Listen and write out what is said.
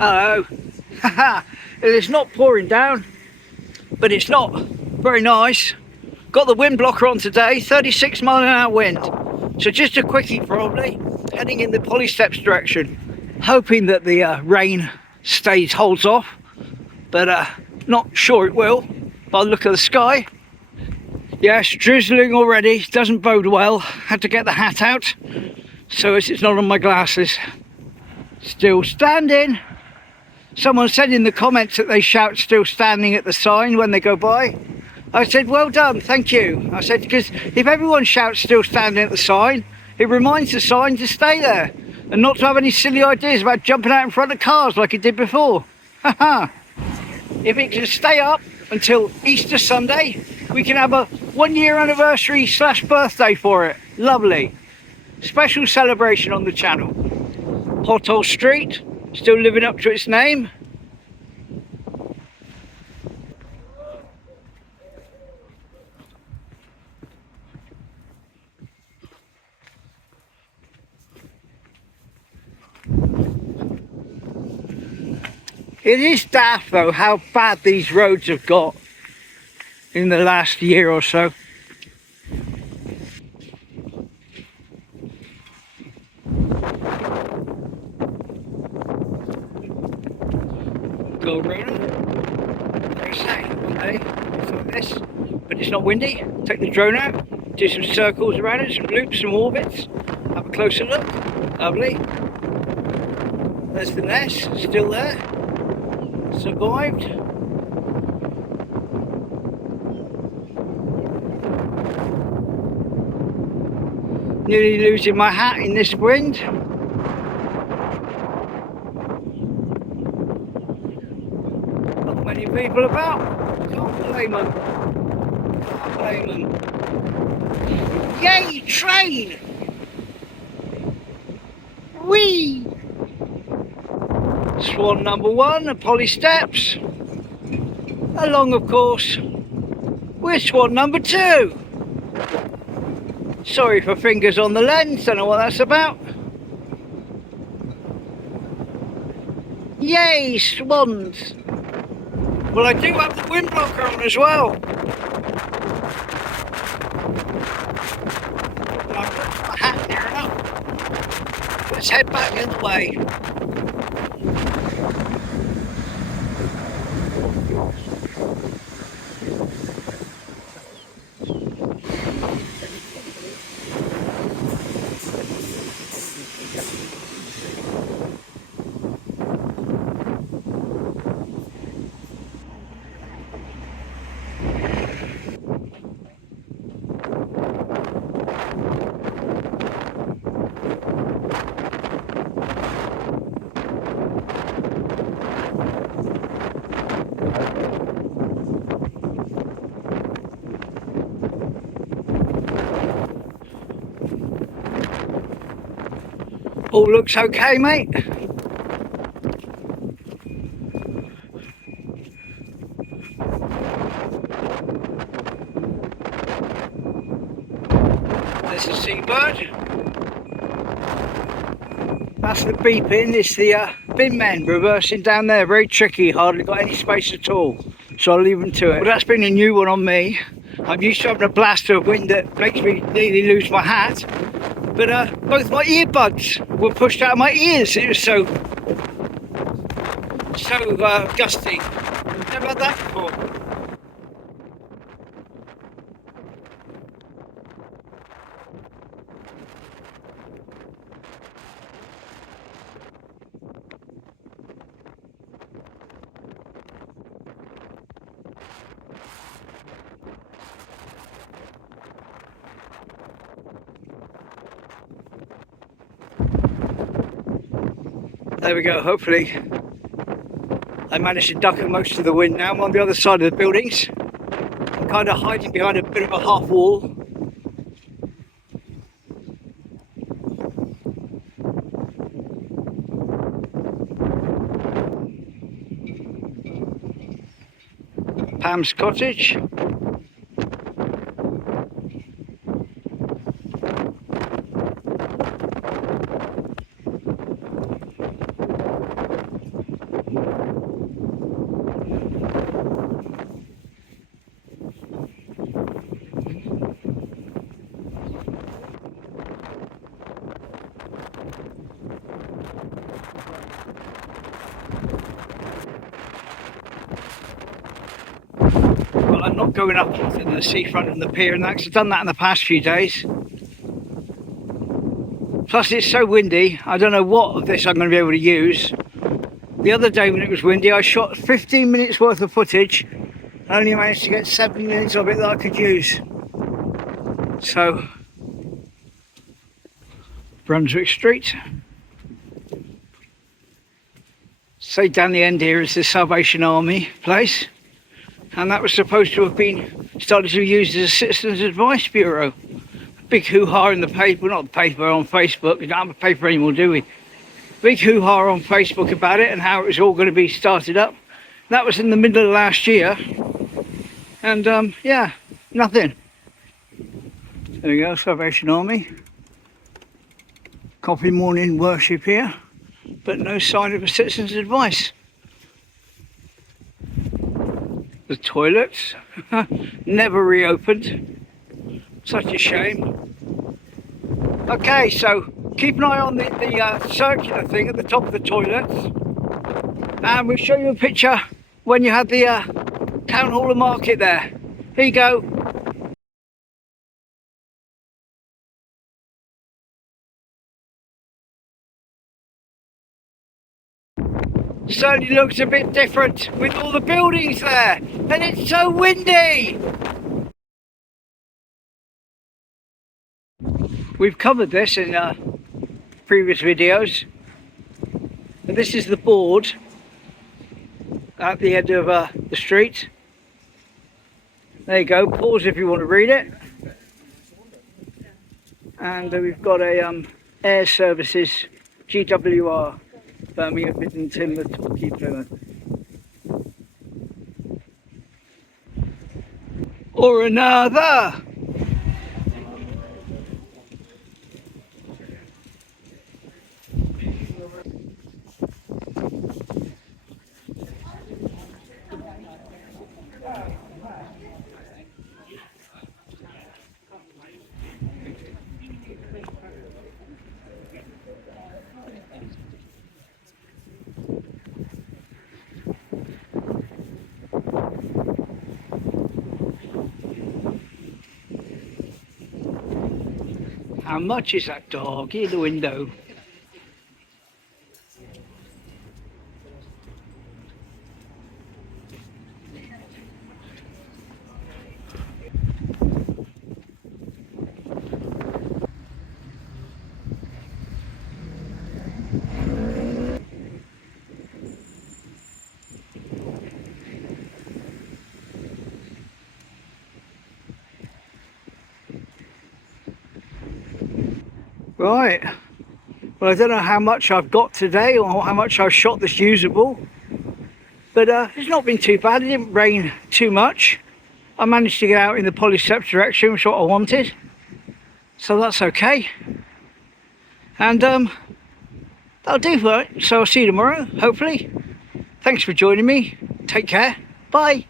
Hello. It's not pouring down, but it's not very nice. Got the wind blocker on today, 36 mile an hour wind. So just a quickie probably, heading in the Pothole Street direction. Hoping that the rain holds off, but not sure it will. By the look of the sky. Yes, drizzling already, doesn't bode well. Had to get the hat out, so it's not on my glasses. Still standing. Someone said in the comments that they shout still standing at the sign when they go by. I said, well done, thank you. I said, because if everyone shouts still standing at the sign, it reminds the sign to stay there and not to have any silly ideas about jumping out in front of cars like it did before. Haha. If it can stay up until Easter Sunday, we can have a 1 year anniversary / birthday for it. Lovely. Special celebration on the channel. Pothole Street, still living up to its name. It is daft though how bad these roads have got in the last year or so. Go around, like I say, one day it's like this, but it's not windy. Take the drone out, do some circles around it, some loops, some orbits, have a closer look. Lovely. There's the nest, still there. Survived. Nearly losing my hat in this wind. Not many people about. Can't blame them. Can't blame them. Yay, train! Whee! Swan number 1 at Pothole Steps, along of course with swan number 2. Sorry for fingers on the lens, don't know what that's about. Yay, swans! Well, I do have the wind blocker on as well. I've got my hat near enough. Let's head back the other way. All looks okay, mate. There's a seabird. That's the beeping. It's the bin men reversing down there. Very tricky, hardly got any space at all. So I'll leave them to it. But that's been a new one on me. I'm used to having a blast of wind that makes me nearly lose my hat. But both my earbuds were pushed out of my ears. It was so gusty. Never had that before. There we go, hopefully I managed to duck most of the wind now. I'm on the other side of the buildings. I'm kind of hiding behind a bit of a half wall. Pam's cottage. I'm not going up to the seafront and the pier and that, 'cause I've done that in the past few days. Plus it's so windy, I don't know what of this I'm going to be able to use. The other day when it was windy, I shot 15 minutes worth of footage. I only managed to get 7 minutes of it that I could use. So, Brunswick Street. So down the end here is the Salvation Army place. And that was supposed to have been started to be used as a citizens advice bureau. Big hoo-ha in the paper, not the paper, on Facebook. We don't have a paper anymore, do we? Big hoo-ha on Facebook about it and how it was all going to be started up. That was in the middle of last year. And yeah, nothing. There we go, Salvation Army. Copy morning worship here, but no sign of a citizen's advice. The toilets, never reopened. Such a shame. Okay, so keep an eye on the circular thing at the top of the toilets. And we'll show you a picture when you had the town hall and market there. Here you go. Certainly looks a bit different with all the buildings there, and it's so windy. We've covered this in previous videos, and this is the board at the end of the street. There you go, pause if you want to read it. And we've got a air services GWR. Birmingham, Midland, Teignmouth, Torquay, Plymouth. Or another. How much is that dog in the window? Right, well I don't know how much I've got today or how much I've shot that's usable, but it's not been too bad. It didn't rain too much. I managed to get out in the polyceps direction, which is what I wanted, so that's okay. And that'll do for it, so I'll see you tomorrow, hopefully. Thanks for joining me, take care, bye.